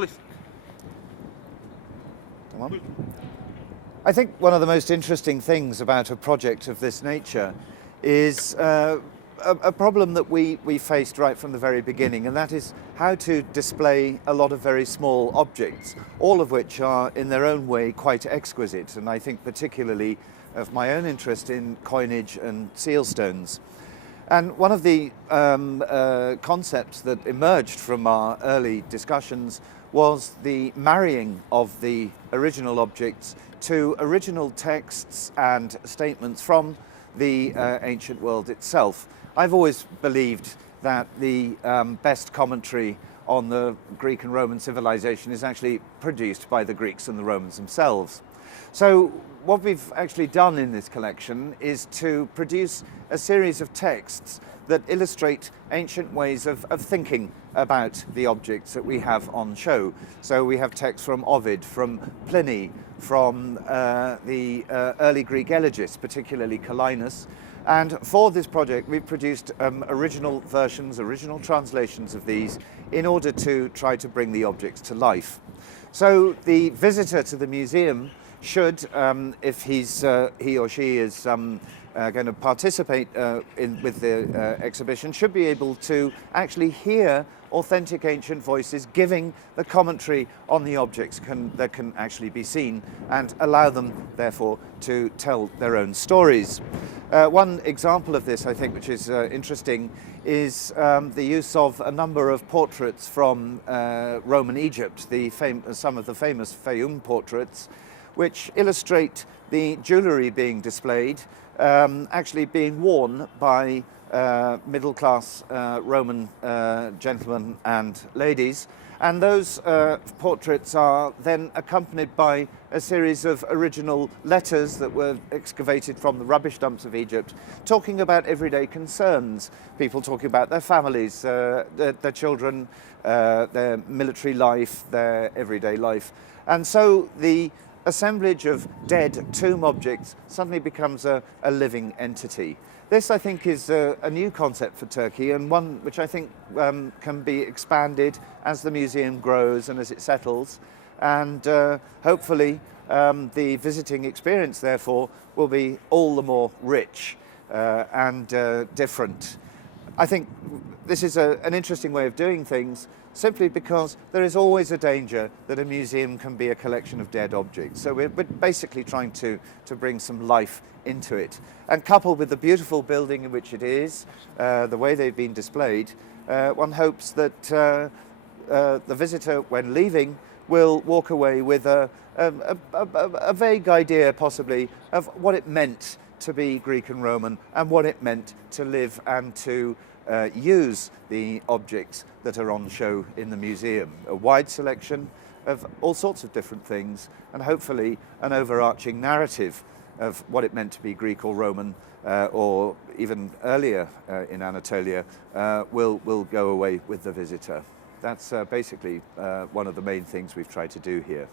Please. Come on. I think one of the most interesting things about a project of this nature is a problem that we faced right from the very beginning, and that is how to display a lot of very small objects, all of which are in their own way quite exquisite, and I think particularly of my own interest in coinage and seal stones. And one of the concepts that emerged from our early discussions was the marrying of the original objects to original texts and statements from the ancient world itself. I've always believed that the best commentary on the Greek and Roman civilization is actually produced by the Greeks and the Romans themselves. So what we've actually done in this collection is to produce a series of texts that illustrate ancient ways of thinking about the objects that we have on show. So we have texts from Ovid, from Pliny, from the early Greek elegists, particularly Callinus. And for this project, we've produced original versions, original translations of these in order to try to bring the objects to life. So the visitor to the museum should, if he or she is going to participate with the exhibition, should be able to actually hear authentic ancient voices giving the commentary on the objects that can actually be seen, and allow them, therefore, to tell their own stories. One example of this, I think, which is interesting, is the use of a number of portraits from Roman Egypt, some of the famous Fayum portraits, which illustrate the jewellery being displayed, actually being worn by middle-class Roman gentlemen and ladies. And those portraits are then accompanied by a series of original letters that were excavated from the rubbish dumps of Egypt, talking about everyday concerns, people talking about their families, their children, their military life, their everyday life. And so the assemblage of dead tomb objects suddenly becomes a living entity. This, I think, is a new concept for Turkey, and one which I think can be expanded as the museum grows and as it settles. And hopefully the visiting experience, therefore, will be all the more rich and different. I think this is an interesting way of doing things, simply because there is always a danger that a museum can be a collection of dead objects. So we're basically trying to bring some life into it. And coupled with the beautiful building in which it is, the way they've been displayed, one hopes that the visitor, when leaving, will walk away with a vague idea, possibly, of what it meant to be Greek and Roman, and what it meant to live and to use the objects that are on show in the museum. A wide selection of all sorts of different things, and hopefully an overarching narrative of what it meant to be Greek or Roman, or even earlier in Anatolia, will go away with the visitor. That's basically one of the main things we've tried to do here.